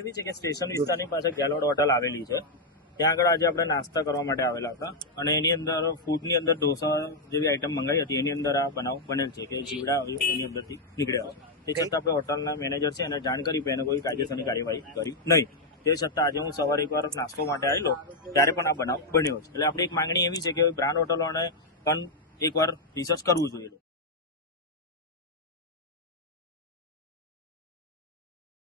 એવી છે કે સ્ટેશન વિસ્તારની પાસે ગેલોડ હોટલ આવેલી છે. ત્યાં આગળ આજે આપણે નાસ્તા કરવા માટે આવેલા હતા અને એની અંદર ફૂડની અંદર ઢોસા જેવી આઈટમ મંગાવી હતી. એની અંદર આ બનાવ બનેલ છે કે જીવડા એની અંદરથી નીકળ્યા છે. તે છતાં આપણે હોટલના મેનેજર છે એને જાણ કરી એને કોઈ કાયદેસરની કાર્યવાહી કરી નહીં. તે છતાં આજે હું સવારે એકવાર નાસ્તો માટે આવેલો ત્યારે પણ આ બનાવ બન્યો છે. એટલે આપણી એક માંગણી એવી છે કે બ્રાન્ડ હોટલોને પણ એકવાર રિસર્ચ કરવું જોઈએ.